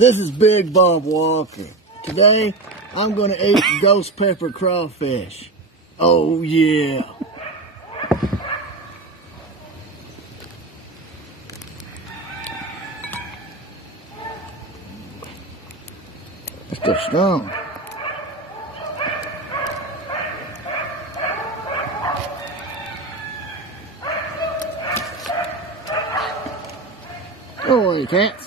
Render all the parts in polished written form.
This is Big Bob Walker. Today, I'm going to eat ghost pepper crawfish. Oh, yeah. Let's go strong. Go away, cats.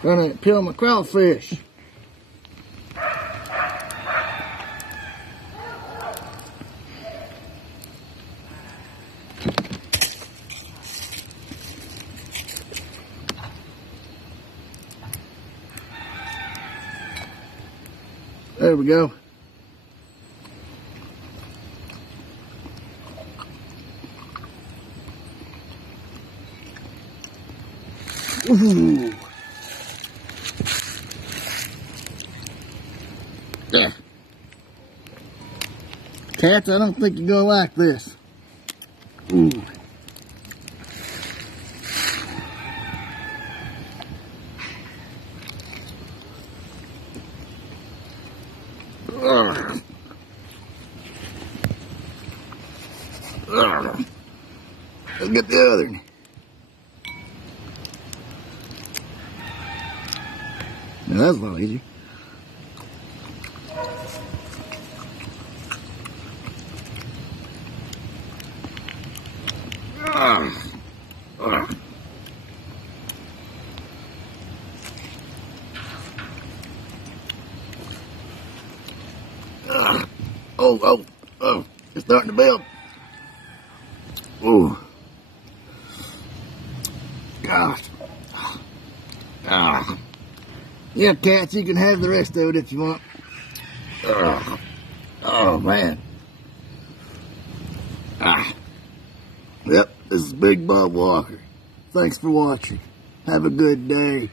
Gonna peel my crawfish. There we go. Ooh. Yeah. Cats, I don't think you're gonna like this. Ooh. Ugh. Ugh. Let's get the other one. Now that's a lot easier. Oh, it's starting to build. Ooh. Gosh. Yeah, cats, you can have the rest of it if you want. Oh, man. Yep, this is Big Bob Walker. Thanks for watching. Have a good day.